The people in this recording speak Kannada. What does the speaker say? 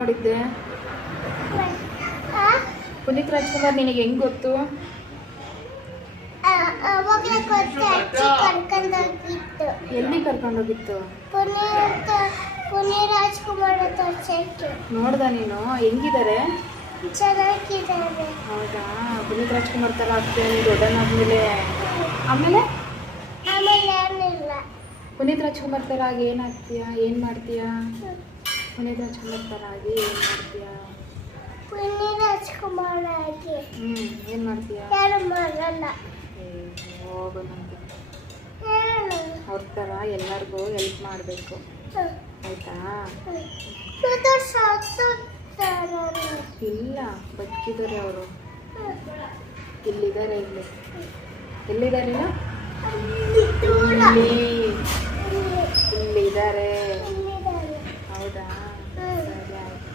ನೋಡಿದ್ದೆ ಪುನೀತ್ ರಾಜ್ಕುಮಾರ್ ನಿನಗೆ ಹೆಂಗ್ ಗೊತ್ತು? ಎಲ್ಲಿ ಕರ್ಕೊಂಡೋಗಿತ್ತು? ಪುನೀತ್ ರಾಜ್ಕುಮಾರ್ ನೋಡ್ದ ನೀನು? ಹೆಂಗಿದ್ದಾರೆ? ಚೆನ್ನಾಗಿದ್ದಾರೆ. ಹೌದಾ? ಪುನೀತ್ ರಾಜ್ಕುಮಾರ್ ತರ ಆಗ್ತೀಯ ನೀನು ದೊಡ್ಡನಾದ್ಮೇಲೆ? ಆಮೇಲೆ ಏನಿಲ್ಲ. ಪುನೀತ್ ರಾಜ್ಕುಮಾರ್ ತರ ಆಗಿ ಏನಾಗ್ತೀಯ? ಏನ್ ಮಾಡ್ತೀಯ? ಪುನೀತ್ ರಾಜ್ಕುಮಾರ್ ತರ ಆಗಿ ಏನ್ ಮಾಡ್ತೀಯ? ಪುನೀತ್ ರಾಜ್ಕುಮಾರ್ ಆಗಿ ಏನ್ ಮಾಡ್ತೀಯ? ಯಾರು ಮಾಡಲ್ಲ. ಹೋಗು ನಂಗೆ ಅವ್ರ ಥರ ಎಲ್ಲರಿಗೂ ಹೆಲ್ಪ್ ಮಾಡಬೇಕು ಆಯ್ತಾ? ಇಲ್ಲ, ಬದುಕಿದ್ದಾರೆ ಅವರು. ಇಲ್ಲಿದ್ದಾರೆ. ಎಲ್ಲಿದ್ದಾರೆ? ಇಲ್ಲಿದ್ದಾರೆ.